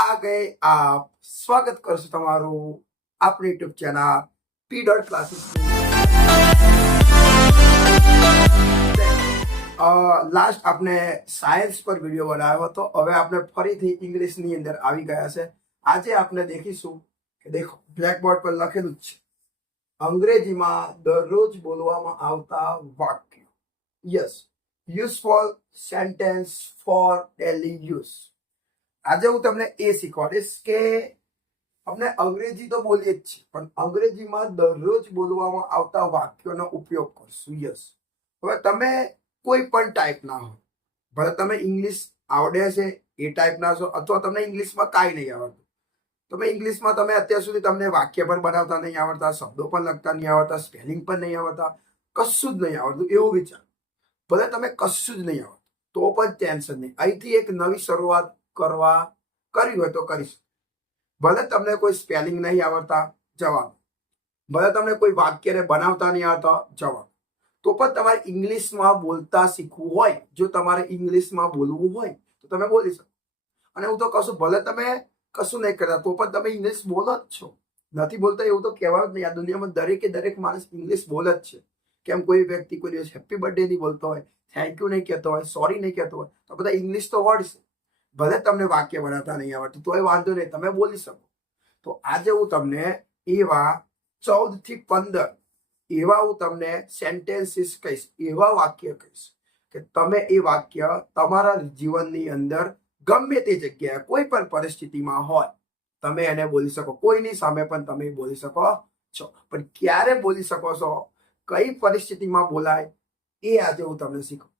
आ गए आप। स्वागत करशु तमारू अपनी YouTube channel P dot classes. Last आपने सायन्स पर विडियो बनाव्यो तो हवे आपने फरीथी इंग्लिश नी अंदर आवी गया छे। आजे आपने देखीशुं के देखो ब्लेक बोर्ड पर लखेलुं छे अंग्रेजी में दररोज बोलवामां आवता वाक्य। Yes, useful sentence for daily use. आज हूँ तमने ए शीखवाड़ीश के अपने अंग्रेजी तो बोलीए ज छे पण अंग्रेजी में दररोज बोलवामां आवता वाक्योनो उपयोग करशुं। यस, हवे तमे कोई पण टाइपना हो, भले तमे इंग्लिश आवडे छे ए टाइपना छो अथवा तमने इंग्लिश में काई नहीं आवडतुं, तमे इंग्लिश में तमे अत्यार सुधी तमने वाक्य पण बनावता नहीं आवडता, शब्दों पण लखता नहीं आवडता, स्पेलिंग पण नहीं आवडता, कशुं ज नहीं आवडतुं एवुं विचार। भले तमे कशुं ज नहीं आवडतुं तो पण टेन्शन नहीं, અહીંથી एक नवी શરૂઆત કરવા કરવી હોય તો કરી શકો। ભલે તમને કોઈ સ્પેલિંગ નહીં આવડતા જવા દો, ભલે તમને કોઈ વાક્યને બનાવતા નહીં આવતા જવા દો, તો પણ તમારે ઇંગ્લિશમાં બોલતા શીખવું હોય, જો તમારે ઇંગ્લિશમાં બોલવું હોય તો તમે બોલી શકો। અને હું તો કશું ભલે તમે કશું નહીં કરતા તો પણ તમે ઇંગ્લિશ બોલો જ છો, નથી બોલતા એવું તો કહેવાય જ નહીં। આ દુનિયામાં દરેકે દરેક માણસ ઇંગ્લિશ બોલે જ છે। કેમ કોઈ વ્યક્તિ કોઈ દિવસ હેપી બર્થડે નહીં બોલતો હોય, થેન્ક યુ નહીં કહેતો હોય, સોરી નહીં કહેતો હોય, તો બધા ઇંગ્લિશ તો વર્ડ છે। ભલે તમને વાક્ય બનાવતા નહીં આવડતું તોય વાંધો નહીં, તમે બોલી શકો। તો આજે હું તમને એવા 14 થી 15 એવા હું તમને સેન્ટેન્સીસ કહીશ, એવા વાક્ય કહીશ કે તમે એ વાક્ય તમારા જીવનની અંદર ગમે તે જગ્યાએ કોઈ પણ પરિસ્થિતિમાં હોય તમે એને બોલી શકો। કોઈની સામે પણ તમે બોલી શકો છો, પણ ક્યારે બોલી શકો છો, કઈ પરિસ્થિતિમાં બોલાય એ આજે હું તમને શીખવું।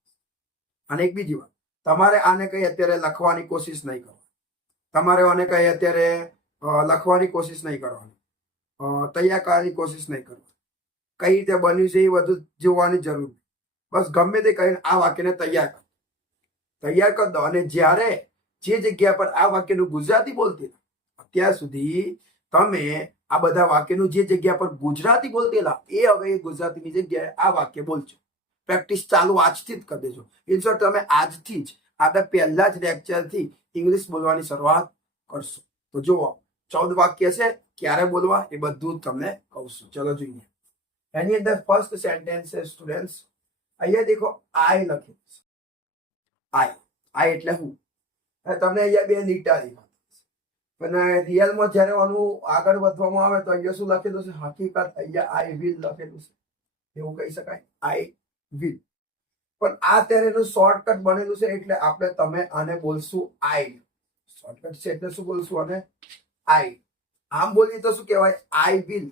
અને એક બીજી વાત, તમારે આને કઈ અત્યારે લખવાની કોશિશ નહીં કરવાની, તમારે આને કઈ અત્યારે લખવાની કોશિશ નહીં કરવાની, તૈયાર કરવાની કોશિશ નહીં કરવાની, કઈ રીતે બન્યું છે એ બધું જોવાની જરૂર નહીં। બસ ગમે તે કહીને આ વાક્યને તૈયાર કરી દો। અને જ્યારે જે જગ્યા પર આ વાક્યનું ગુજરાતી બોલતી અત્યાર સુધી તમે આ બધા વાક્યનું જે જગ્યા પર ગુજરાતી બોલતેલા એ હવે ગુજરાતીની જગ્યાએ આ વાક્ય બોલજો। પ્રેક્ટિસ ચાલુ આજથી જ કરી દેજો। ઇનશોર્ટ તમે આજથી જ આપણે પહેલા જ લેક્ચરથી ઇંગ્લિશ બોલવાની શરૂઆત કરશો। તો જુઓ 14 વાક્ય છે, ક્યારે બોલવા એ બધું જ તમને કહું છું। ચલો જોઈએ। એની અંદર ફર્સ્ટ સેન્ટેન્સ છે સ્ટુડન્ટ્સ, અહીંયા દેખો આઈ લખેલું છે। આઈ એટલે હું, તમને અહીંયા બે લીટા દેખાતા છે, પણ રિયલમાં જ્યારે આનું આગળ વધવામાં આવે તો અહીંયા શું લખેલું છે, હકીકત અહીંયા આઈ વિલ લખેલું છે, એવું કહી શકાય આઈ વિલ। પણ આ અત્યારે એનું શોર્ટકટ બનેલું છે એટલે આપણે તમે આને બોલશું આઈ। શોર્ટકટ છે એટલે શું બોલશું આને આઈ। આમ બોલીએ તો શું કહેવાય આઈ વિલ,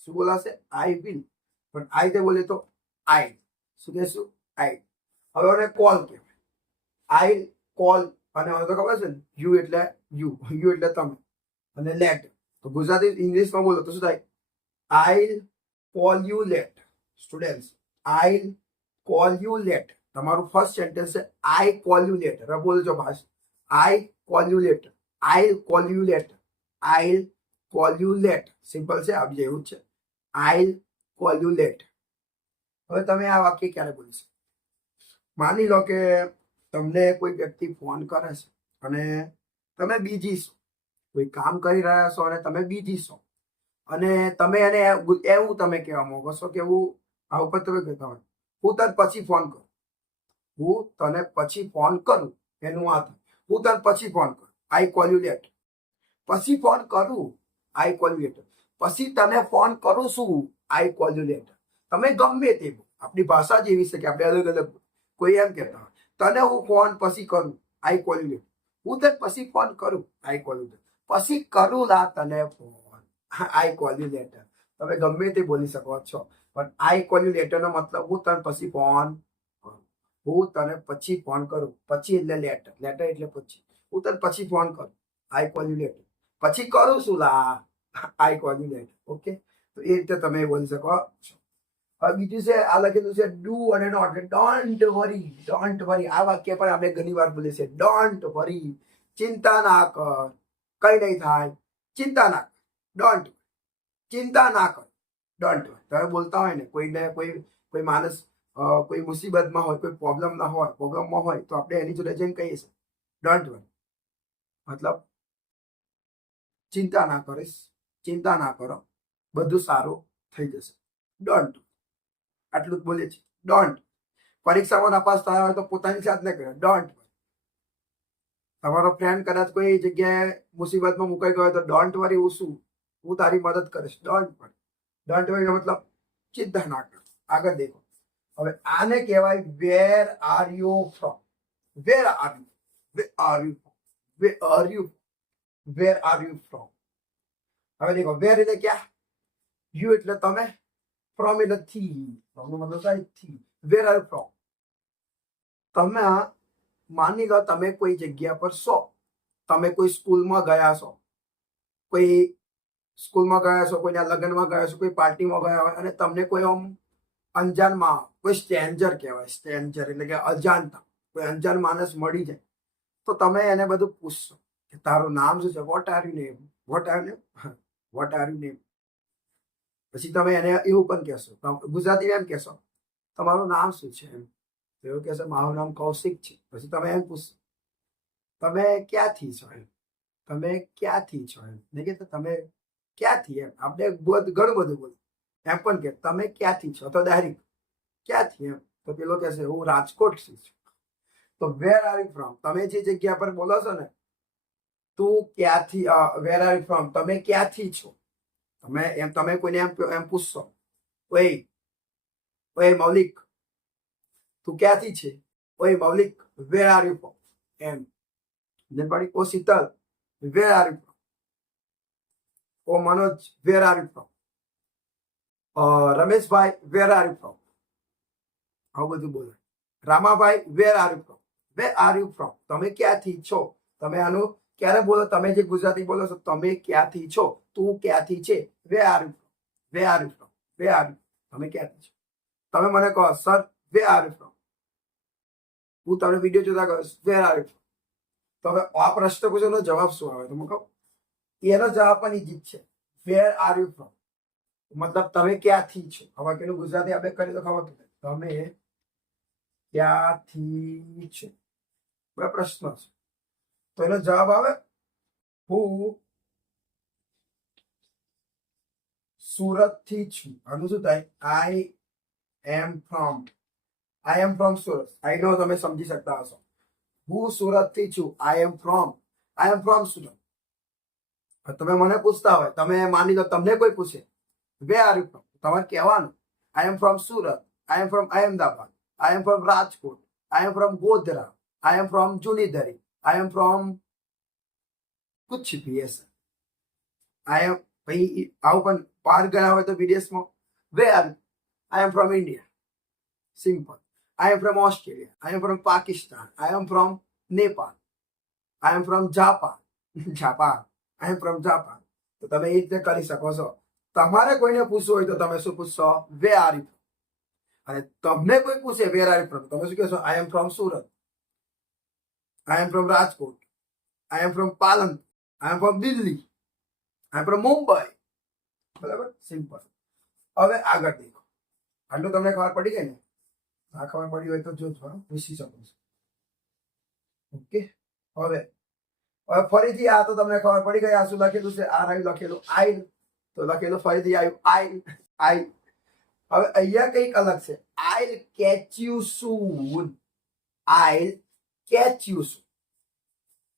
શું બોલાશે આઈ વિલ, પણ આઈ તે બોલીએ તો આઈ, શું કહેશું આઈ। હવે આને કોલ કહેવાય, આઈ કોલ, અને હવે તો ખબર છે ને યુ એટલે યુ એટલે તમે, અને લેટ તો ગુજરાતી ઇંગ્લિશમાં બોલો તો શું થાય I call you late. Students I call you late, તમારું ફર્સ્ટ સેન્ટેન્સ છે આઈ કોલ યુ લેટ। હવે બોલજો ભાષ, I call you late, I call you late, I call you late, simple છે, આ એવું છે આઈ કોલ યુ લેટ। હવે તમે આ વાક્ય ક્યારે બોલી શકો, માની લો કે તમને કોઈ વ્યક્તિ ફોન કરે છે અને તમે બીજી છો, કોઈ કામ કરી રહ્યા છો અને તમે બીજી છો, અને તમે એને એવું તમે કહેવા માંગો છો કે હું આ ઉપર તમે કહેતા હોય હું તને પછી ફોન કરું, હું તને પછી ફોન કરું, એનું આ થાય હું તને પછી ફોન કરું આઈ કોલ યુ લેટ, પછી ફોન કરું આઈ કોલ યુ લેટ, પછી તને ફોન કરું છું આઈ કોલ યુ લેટ। તમે ગમે તે, આપણી ભાષા જ એવી છે કે આપણે અલગ અલગ, કોઈ એમ કહેતા હોય તને હું ફોન પછી કરું આઈ કોલ યુ લેટ, હું તને પછી ફોન કરું આઈ કોલ યુ લેટ, પછી કરું લા તને phone I call you letter. તમે ગમે તે બોલી શકો છો, પણ આઈ કોલ યુ લેટર નો મતલબ હું તને પછી ફોન કરું, હું તને પછી ફોન કરું, પછી એટલે લેટર, લેટર એટલે પછી, હું તને પછી ફોન કરું આઈ કોલ યુ લેટર, પછી કરું છું લા આઈ કોલ યુ લેટર। ઓકે, તો એ રીતે તમે બોલી શકો છો। હવે બીજું છે આ લખેલું છે ડુ અને not, don't worry, don't worry આ વાક્ય પણ આપણે ઘણી વાર બોલીએ છીએ, ડોન્ટ વરી, ચિંતા ના કર, કઈ નહીં થાય, ચિંતા ના કર, ડોન્ટ, ચિંતા ના કર, ડોન્ટ વરી। તમે બોલતા હોય ને કોઈને કોઈ માણસ કોઈ મુસીબતમાં હોય, કોઈ પ્રોબ્લેમમાં હોય તો આપણે એની જોડે જઈને કહીએ છીએ ડોન્ટ વરી, મતલબ ચિંતા ના કરીશ, ચિંતા ના કરો, બધું સારું થઈ જશે. ડોન્ટ, આટલું જ બોલે છે. ડોન્ટ. પરીક્ષામાં નાપાસ થયા હોય તો પોતાની સાથે કહે ડોન્ટ. તમારો ફ્રેન્ડ કદાચ કોઈ જગ્યાએ મુસીબતમાં મુકાઈ ગયો તો ડોન્ટ વરી, હું શું, હું તારી મદદ કરીશ. Don't worry. ડોન્ટ વરી મતલબ ચિંતા ના કરો. આગળ દેખો. હવે આને કહેવાય વેર are you from. Where are you, wear are you, wear are you, wear are you from. હવે દેખો, વેર એટલે ક્યાં, યુ એટલે તમે, ફ્રોમ એટલે થી. ફ્રોમ નો મતલબ થાય થી. વેર આર યુ ફ્રોમ. તમે માની લો તમે કોઈ જગ્યા પર છો, તમે કોઈ સ્કૂલમાં ગયા છો, કોઈ સ્કૂલમાં ગયા છો, કોઈના લગ્નમાં ગયા છો, કોઈ પાર્ટીમાં ગયા હોય અને તમને કોઈ આમ અંજાનમાં, કોઈ સ્ટ્રેન્જર કહેવાય, સ્ટ્રેન્જર એટલે કે અજાણતા કોઈ અંજાન માણસ મળી જાય તો તમે એને બધું પૂછશો કે તારું નામ શું છે, vote are you name, what are name, vote are you name. પછી તમે એને એવું પણ કહેશો, ગુજરાતી એમ કહેશો તમારું નામ શું છે એમ. એવું કહેશે મારું નામ કૌશિક છે. પછી તમે એમ પૂછશો તમે ક્યાંથી છો એમ, તમે ક્યાંથી છો એમ, નહીં કે તમે ક્યાંથી એમ. આપણે ઘણું બધું બોલું એમ પણ કે તમે ક્યાંથી છો, તો ડાયરેક્ટ ક્યાંથી એમ. તો પેલો કહેશે હું રાજકોટ થી છું. તો વેર આર યુ ફ્રોમ, તમે જે જગ્યા પર બોલો છો ને, તું ક્યાંથી, વેર આર યુ ફ્રોમ, તમે ક્યાંથી છો. તમે એમ, તમે કોઈને એમ પૂછશો, ઓય ઓય મૌલિક તું ક્યાંથી છે, ઓય Maulik where are you from એમ. પડી ઓ Shital where are you from, ઓ Manoj where are you from, રમેશભાઈ વેર આર યુ ફ્રોમ. આવું બધું બોલે. રામાભાઈ where are you from, where are you from, તમે ક્યાંથી છો. તમે આનું ક્યારે બોલો, તમે જે ગુજરાતી બોલો છો તમે ક્યાંથી છો, તું ક્યાંથી છે, way R you from, way R you from, way are you, તમે ક્યાંથી છો. તમે મને કહો sir way R you from, હું તમને વિડીયો જોતા કહું વે આર યુ ફ્રોમ. તો હવે આ પ્રશ્ન પૂછવાનો જવાબ શું આવે તમે કહો. એનો જવાબ પણ ઈજી છે, વેર આર યુ ફ્રોમ, મતલબ તમે ક્યાંથી છો. હવે કેનું ગુજરાતી આપણે કરીએ તો ખબર પડે, તમે ક્યાંથી છો. બરાબર પ્રશ્ન છે તો એનો જવાબ આવે હું સુરત થી છું. આનું શું થાય, I am from, I am from Surat. I know તમે સમજી શકતા હશો. હું સુરત થી છું, આઈ એમ ફ્રોમ સુરત. તમે મને પૂછતા હોય, તમે માની લો તમને કોઈ પૂછે વે આર યુ ફ્રોમ, તમારે કહેવાનું I am from Surat, I am from Ahmedabad, I am from Rajkot, I am from Godhra, I am from Junidhari, I am from कुछ भी ऐसा. आई एम भाई આવું પણ બહાર ગયા હોય તો વિદેશમાં where I am from India, simple. I am from Australia, I am from Pakistan, I am from Nepal, I am from Japan, I am from Japan. તો તમે એ રીતે કરી શકો છો. તમારે કોઈને પૂછવું હોય તો તમે શું પૂછશો, વે આર યુ. અને તમને કોઈ પૂછે વેર આર યુ ફ્રોમ, તમે શું કહેશો, I am from Surat, I am from Rajkot, I am from Palanpur, I am from Delhi, I am from Mumbai. બરાબર, સિમ્પલ. હવે આગળ દેખો, આટલું તમને ખબર પડી ગઈ ને. આ ખબર પડી હોય તો જો પૂછી શકો છો. ઓકે. હવે ફરીથી આ તો તમને ખબર પડી ગઈ. આ શું લખેલું છે, આ રહ્યું લખેલું આઈ, તો લખેલું ફરીથી આવ્યું આઈ, આઈ. હવે અહીંયા કઈક અલગ છે, I catch you soon, I catch you soon.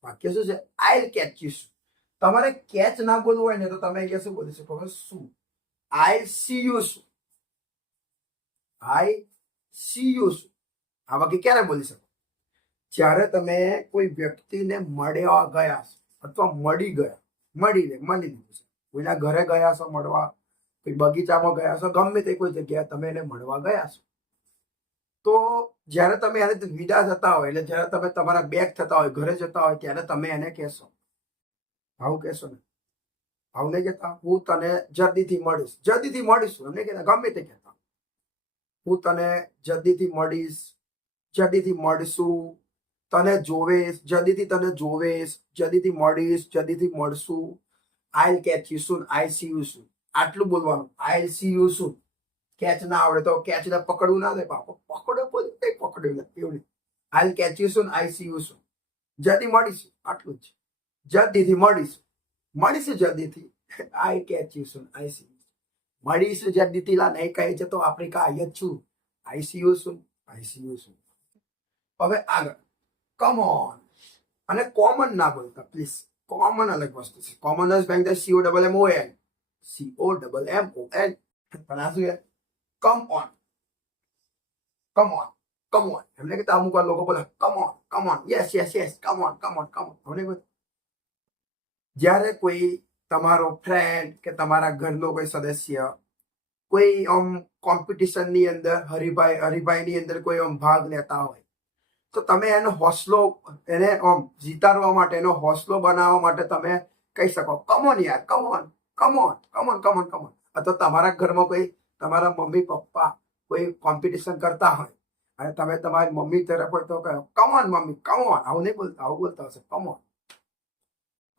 વાક્ય શું છે, આઈ કેચ યુ સૂન. તમારે કેચ ના બોલવું હોય ને તો તમે અહીંયા શું બોલી શકો, શું. I see you soon, I see you soon. આ વાક્ય ક્યારે બોલી શકો, જ્યારે તમે કોઈ વ્યક્તિને મળવા ગયા છો અથવા મળી ગયા, મળી લીધું છે, કોઈના ઘરે ગયા છો મળવા, કોઈ બગીચામાં ગયા છો, ગમે તે કોઈ જગ્યાએ તમે એને મળવા ગયા છો. તો જ્યારે તમે એને વિદા થતા હોય, એટલે જ્યારે તમે તમારા બેગ થતા હોય, ઘરે જતા હોય, ત્યારે તમે એને કહેશો, આવું કહેશો ને, આવું નહીં કહેતા, હું તને જલ્દીથી મળીશ, જલ્દીથી મળીશું, એમને કહેતા, ગમે તે કહેતા, હું તને જલ્દીથી મળીશ, જલ્દીથી મળશું, તને જોવેશ, જલ્દીથી તને જોવેશ, જલ્દીથી મળીશ, જલ્દીથી મળશું. I catch you soon, I see you soon. આટલું બોલવાનું, I see you soon. Catch ના આવડે તો કેચ ને પકડવું ના દે, બાપો પકડો બોલ, કઈ પકડ્યું નથી એવું નહીં. I catch you soon, I see you soon. જલ્દી મળીશું, આટલું જ છે. જલ્દીથી મળીશું, મળીશું જલ્દીથી. I catch you soon. I see you. મળીશું જલ્દીથી. લા નહીં કહે છે તો આફ્રિકા આવી જ છું. I see you soon. I see you soon. હવે આગળ કમ ઓન. અને કોમન ના બોલતા પ્લીઝ. કોમન અલગ વસ્તુ છે. Commoners bank C O double M O N. C O double M O N. પણ આ શું છે? Come on. Come on. Come on. એમને કે અમુક વાર લોકો બોલે come on, come on, yes yes yes, come on, come on, come on. અમને જ્યારે કોઈ તમારો ફ્રેન્ડ કે તમારા ઘરનો કોઈ સદસ્ય કોઈ કોમ્પિટિશન ની અંદર હરીફાઈ ની અંદર કોઈ ભાગ લેતા હોય તો તમે એનો હોસલો એને જીતાડવા માટે એનો હોસલો બનાવવા માટે તમે કહી શકો કમોન યાર, come on, come on, come on, come on, come on. અથવા તમારા ઘરમાં કોઈ તમારા મમ્મી પપ્પા કોઈ કોમ્પિટિશન કરતા હોય અને તમે તમારી મમ્મી તરફ હોય તો કહો કમોન મમ્મી, કમોન. આવું નહીં બોલતા, આવું બોલતા હશે કમોન.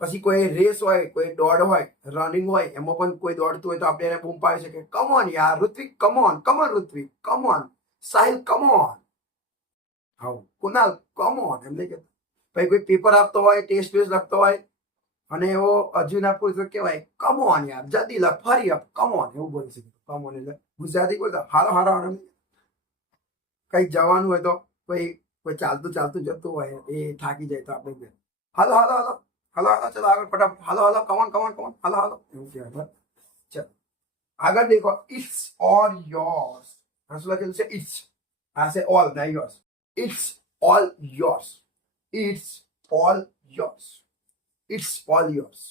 પછી કોઈ રેસ હોય, કોઈ દોડ હોય, રનિંગ હોય, એમાં પણ કોઈ દોડતું હોય તો આપણે એને બૂમ પાડી શકીએ કમોન યાર Hrithik, come on, come on Hrithik, come on Sahil, come on. હા કુનાલ, કમોન. એમ નહીં કે પછી કોઈ પેપર આપતો હોય, ટેસ્ટ બેસ્ટ લખતો હોય અને એવો હજુ ના પૂછતો કેવાય કમોન યાર જલ્દી લખ, ફરી અપ, કમોન. એવું બોલી શકે. કમોન એટલે ગુજરાતી બોલતા હારો હારો હારો. કઈ જવાનું હોય તો કોઈ ચાલતું ચાલતું જતું હોય એ થાકી જાય તો આપણે હાલો હાલો હાલો હાલો હાલો ચલો આગળ ફટાફટ હાલો હાલો કમોન કમોન કમોન હાલો હાલો એવું કહેવાય. ચલો આગળ દેખો ઇટ્સ ઓલ યોર્સ. શું લખેલું છે? ઇટ્સ. આ છે ઓલ ના yours. It's all yours. It's all yours. It's all yours.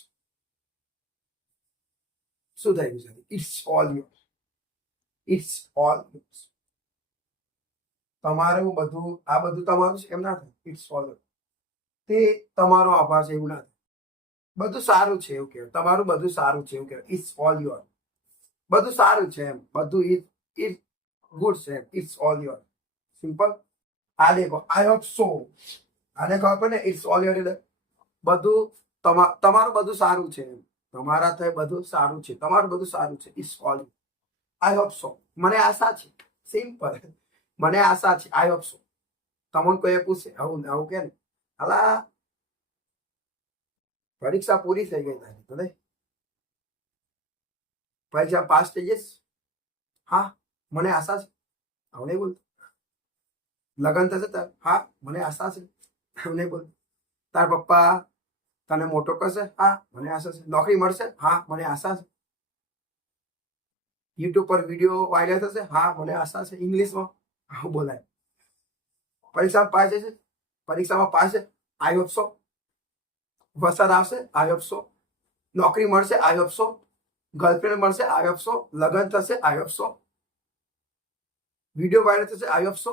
શું થાય Gujarati? It's all yours. It's all yours. તમારું બધું, આ બધું તમારું છે એમ ના થાય. ઇટ્સ ઓલ તે તમારો આભાર છે એવું ના થાય. બધું સારું છે એવું કહેવાય. તમારું બધું સારું છે એવું કહેવાય. It's all your. બધું સારું છે એમ. બધું ઇટ ગુડ છે એમ. It's all your. સિમ્પલ. આ દેખો આઈ હોપ સો. આને ખબર પડે ને ઇટ્સ ઓલ યોર એટલે બધું તમારું બધું સારું છે એમ. તમારા થાય બધું સારું છે. તમારું બધું સારું છે. It's all. I hope so. મને આશા છે. સિમ્પલ. મને આશા છે. I hope so. તમને કોઈ પૂછે આવું આવું કે ને હાલા પરીક્ષા પૂરી થઈ ગઈ તારી તો નહીં પરીક્ષા પાસ થઈ જઈશ? હા મને આશા છે. આવું નહીં બોલતો. લગ્ન થશે તાર? હા મને આશા છે. આવું નહીં બોલતો. તાર પપ્પા તને મોટો કરશે? હા મને આશા છે. નોકરી મળશે? હા મને આશા છે. યુટ્યુબ પર વિડીયો વાયરલ થશે? હા મને આશા છે. ઇંગ્લિશમાં આવું બોલાય. પરીક્ષામાં પાસ જશે? પરીક્ષામાં પાસ છે? I hope so. વરસાદ આવશે? I hope so. નોકરી મળશે? I hope so. ગર્લફ્રેન્ડ મળશે? I hope so. લગ્ન થશે? I hope so. Video viral થશે? I hope so.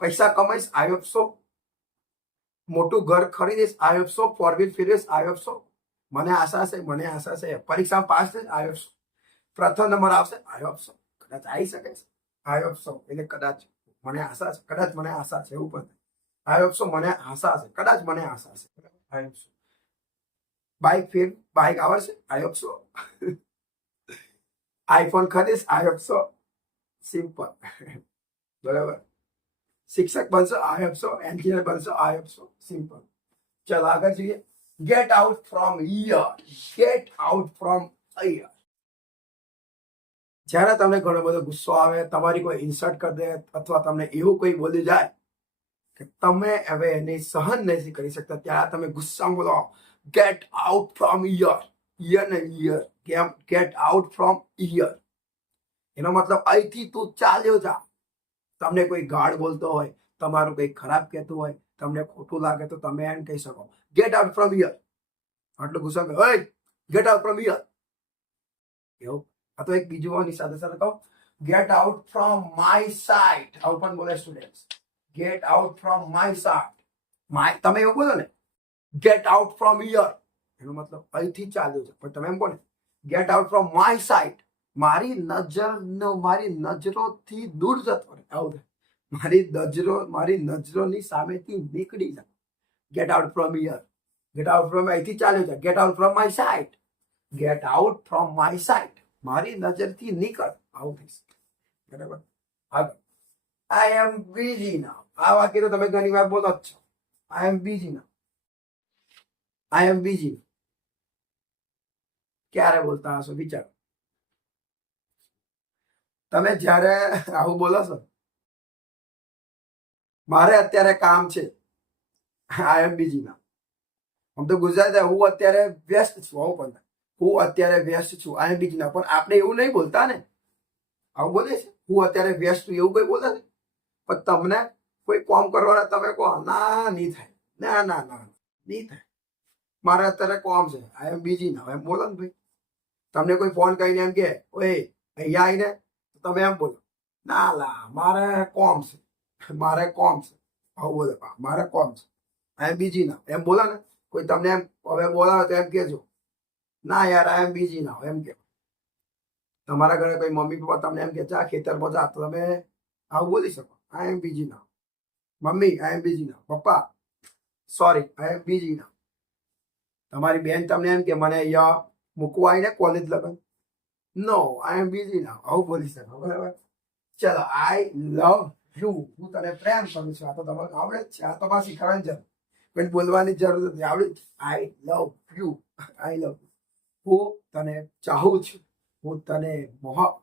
પૈસા કમાઈશ? I hope so. મોટું ઘર ખરીદીશ? I hope so. 4 વ્હીલ ફેરવીશ? I hope so. મને આશા છે. મને આશા છે. પરીક્ષામાં પાસ થશે? I hope so. પ્રથમ નંબર આવશે? I hope so. કદાચ આવી શકે છે. આઈ હોપ સો એટલે કદાચ મને આશા છે. કદાચ મને આશા છે એવું પણ. આઈ હોપ સો મને આશા છે. કદાચ મને આશા છે. I hope so. બાઇક આવડશે? I hope so. આઈફોન ખરીદીશ? I hope so. સિમ્પલ. બરાબર. શિક્ષક બનશો? I hope so. એન્જિનિયર બનશો? I hope so. સિમ્પલ. ચલો આગળ જોઈએ. Get out from here. Get out from here. જ્યારે તમને ઘણો બધો ગુસ્સો આવે, તમારી કોઈ ઇન્સલ્ટ કરી દે અથવા તમને એવું કોઈ બોલી જાય કે તમે હવે એને સહન નથી કરી શકતા, ત્યારે તમે ગુસ્સામાં બોલો get out from here. Here ને here. Get out from here. એનો મતલબ અહીંથી તું ચાલ્યો જા. તમને કોઈ ગાળ બોલતો હોય, તમારું કંઈ ખરાબ કહેતું હોય, તમને ખોટું લાગે તો તમે એમ કહી શકો ગેટ આઉટ ફ્રોમ હિયર. આટલું ગુસ્સો ગેટ આઉટ ફ્રોમ હિયર એવું. આ તો એક બીજું આની સાથે સાથે કહો gate out from my site. આવું પણ બોલે student. Gate out from my site. તમે એવું બોલો ને ગેટ આઉટ ફ્રોમ હિયર એનો મતલબ અહીંથી ચાલ્યો છે. પણ તમે એમ કહો ને gate out from my site. મારી નજરોથી દૂર જતો રહે. આવું મારી નજરોની સામેથી નીકળી જાય. Gate out from here. Get out from અહીંથી ચાલ્યો છે. Gate out from my site. Gate out from my site. મારી નજરથી નીકળ. આવું થઈશ. બરાબર. આગળ આઈ એમ બીઝી નાઉ. આ વાક્ય તો તમે ઘણી વાર બોલો જ છો. આઈ એમ બીઝી નાઉ. આઈ એમ બીજી ક્યારે બોલતા હશો વિચારો. તમે જ્યારે આવું બોલો છો, મારે અત્યારે કામ છે, આઈ એમ બીજી ના. આમ તો ગુજરાતી હું અત્યારે વ્યસ્ત છું, આવું પણ હું અત્યારે વ્યસ્ત છું, આઈ એમ બીજી ના. પણ આપણે એવું નહીં બોલતા ને. આવું બોલે છે હું અત્યારે વ્યસ્ત છું, એવું કઈ બોલે છે. પણ તમને કોઈ કામ કરવાના તમે કહો ના નહીં થાય, ના ના ના નહીં થાય, મારે અત્યારે કામ છે, આઈ એમ બીજી ના, એમ બોલો ને ભાઈ. તમને કોઈ ફોન કરીને એમ કે ઓય અહીંયા આવીને, તમે એમ બોલો ના લા મારે કામ છે, મારે કામ છે, આવું બોલે મારે કામ છે, આઈ એમ બીજી ના, એમ બોલો ને. કોઈ તમને એમ હવે બોલાવે તો એમ કેજો ના યાર આઈ એમ બીજી ના, એમ કે. તમારા ઘરે કોઈ મમ્મી પપ્પા તમને એમ કે જા ખેતરમાં જા, તો તમે આવું બોલી શકો આઈ એમ બીજી ના. મમ્મી આઈ એમ બીજી ના, પપ્પા સોરી આઈ એમ બીજી ના. તમારી બેન તમને એમ કે મને અહીંયા મૂકવા આવીને કોલેજ લગન, નો આઈ એમ બીજી ના, આવું બોલી શકો. બરાબર. ચલો આઈ લવ યુ, હું તને પ્રેમ કરું છું. આ તો તમારે આવડે જ છે, આ તો પાછી શીખવાની જરૂર, પણ બોલવાની જરૂર નથી, આવડે જ. આઈ love you, I love you, હું તને ચાહું છું, હું તને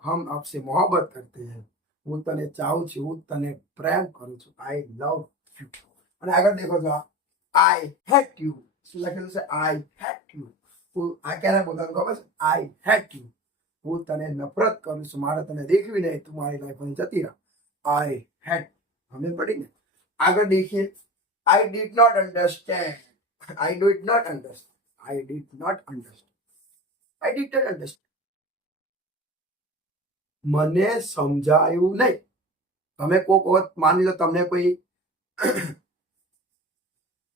હમ આપસે મોહબ્બત કરતે हैं, હું તને ચાહું છું, હું તને પ્રેમ કરું છું, આઈ લવ યુ. અને આગળ દેખો છો આઈ હેટ યુ, શું લખેલું છે આઈ હેટ યુ. હું આ ક્યારે બોલવાનું ખબર છે, આઈ હેટ યુ, હું તને નફરત કરું છું, મારે તને દેખવી નહીં, તું મારી લાઈફ જતી રહે, આઈ હેટ. હમે પડી ને. આગળ દેખીએ I did not understand, I did not understand, I did not understand, I did not understand, મને સમજાયું નહીં. તમે કોક વખત માની લો તમને કોઈ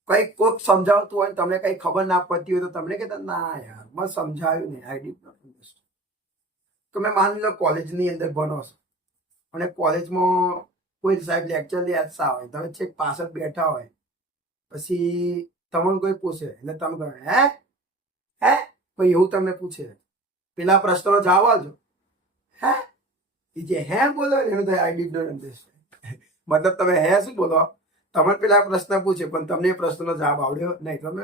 કઈ કોક સમજાવતું હોય, તમને કઈ ખબર ના પડતી હોય, તો તમને કહેતા ના યાર મને સમજાયું નહીં, આઈ ડીડ નોટ અન્ડરસ્ટેન્ડ. તમે માની લો કોલેજની અંદર ભણો છો અને કોલેજમાં કોઈ સાહેબ લેક્ચર લેતા હોય, તમે છેક પાછળ બેઠા હોય, પછી તમને કોઈ પૂછે એટલે તમે કહો હે હે, કોઈ એવું તમને પૂછે, પેલા પ્રશ્નનો જવાબ આપજો. હે એ જે હે બોલો એનું થાય આઈ ડીડ નોટ અન્ડરસ્ટેન્ડ. મતલબ તમે હે શું બોલો, તમે પેલા પ્રશ્ન પૂછે પણ તમને એ પ્રશ્નનો જવાબ આવડ્યો નહીં, તમે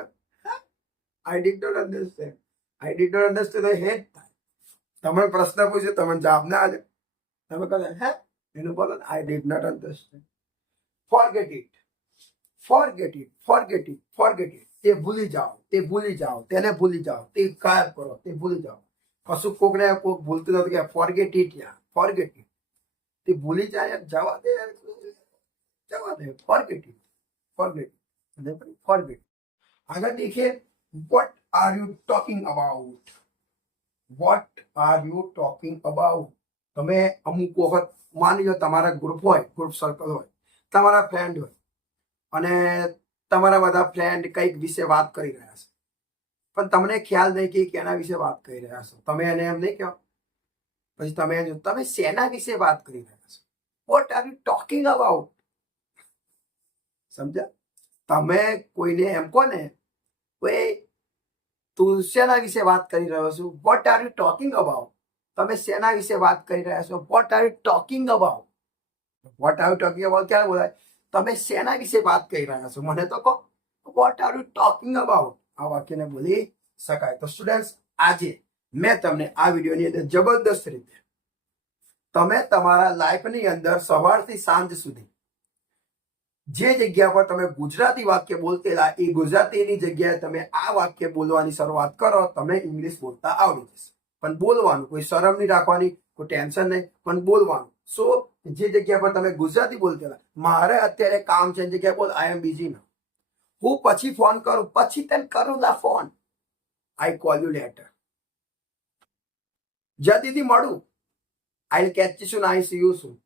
I did not understand, I did not understand હે જ થાય. તમે પ્રશ્ન પૂછે તમે જવાબ ના આલે, તમે કહો હે એનું બોલો I did not understand. Forget it, forget it, forget it, forget it. તે ભૂલી જાઓ, તે ભૂલી જાઓ, તેને ભૂલી જાઓ, તે ગાયબ કરો, તે ભૂલી જાઓ. કશું કોક ને કોક ભૂલતું નથી કે ફોરગેટ ઇટ યાર, ફોરગેટ ઇટ. તે ભૂલી જાય જવા દે, જવા દે, forget it, forget it, forget. આગળ દેખીએ what are you talking about, what are you talking about. તમે અમુક વખત માની લો તમારા ગ્રુપ હોય, ગ્રુપ સર્કલ હોય, તમારા ફ્રેન્ડ હોય અને તમારા બધા ફ્રેન્ડ કંઈક વિશે વાત કરી રહ્યા છે, પણ તમને ખ્યાલ નહીં કે કેના વિશે વાત કરી રહ્યા છો. તમે એને એમ નહીં કહો, પછી તમે તમે શેના વિશે વાત કરી રહ્યા છો, vote are you talking about. સમજ્યા? તમે કોઈને એમ કહો ને ભાઈ તું શેના વિશે વાત કરી રહ્યો છું, vote are you talking about. તમે શેના વિશે વાત કરી રહ્યા છો, vote are you talking about. What are you talking about ક્યારે બોલાય, તમે શેના વિશે વાત કરી રહ્યા છો મને તો કહો, vote are you talking about. આ વાક્યને બોલી શકાય. તો સ્ટુડન્ટ્સ આજે મેં તમને આ વિડીયોની અંદર જબરદસ્ત રીતે તમે તમારા લાઈફની અંદર સવારથી સાંજ સુધી જે જગ્યા પર તમે ગુજરાતી વાક્ય બોલતેલા એ ગુજરાતીની જગ્યાએ તમે આ વાક્ય બોલવાની શરૂઆત કરો, તમે ઇંગ્લિશ બોલતા આવડી જશે. પણ બોલવાનું કોઈ શરમ નહીં રાખવાની, કોઈ ટેન્શન નહીં, પણ બોલવાનું. શું જે જગ્યા પર તમે ગુજરાતી બોલતેલા, મારે અત્યારે કામ છે જગ્યાએ બોલ આઈ એમ બીજી ના, હું પછી ફોન કરું, પછી તને કરું લા phone, I call you later. જલ્દીથી મળું, I catch you soon, I see you soon.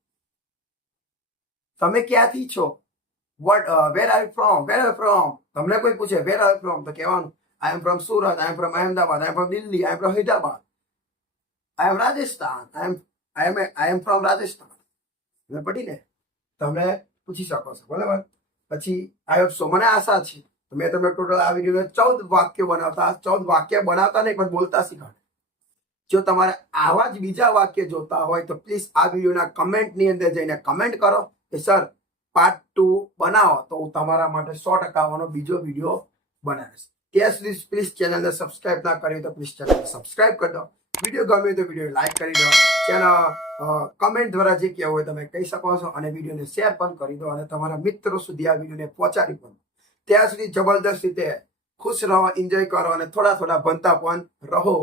તમે ક્યાંથી છો, what where are you from, where are from. તમને કોઈ પૂછે વેર આર ફ્રોમ તો કહેવાનું I am from Surat, I am from Ahmedabad, I am from Delhi, I am from Hyderabad, I am Rajasthan, I am from Rajasthan. તમે પડી ને તમે પૂછી શકો છો, બરાબર. પછી આઈ હોપ સો, મને આશા છે તો મેં તમે ટોટલ આ વિડીયો 14 વાક્યો બનાવતા, 14 વાક્ય બનાવતા નહીં પણ બોલતા શીખવાડે. જો તમારે આવા જ બીજા વાક્ય જોતા હોય તો પ્લીઝ આ વિડીયોના કમેન્ટની અંદર જઈને કમેન્ટ કરો કે સર પાર્ટ 2 બનાવો, તો હું તમારા માટે 100% બીજો વિડીયો બનાવીશ. ત્યાં સુધી પ્લીઝ ચેનલને સબસ્ક્રાઇબ ના કરી તો પ્લીઝ ચેનલને સબસ્ક્રાઇબ કરી દો. વિડીયો ગમે તો વિડીયો લાઈક કરી દો. ચેનલ કમેન્ટ દ્વારા જે કહેવું હોય તમે કહી શકો છો અને વિડીયોને શેર પણ કરી દો અને તમારા મિત્રો સુધી આ વિડીયોને પહોંચાડી પણ દો. ત્યાં સુધી જબરદસ્ત રીતે ખુશ રહો, એન્જોય કરો અને થોડા થોડા ભણતા પણ રહો.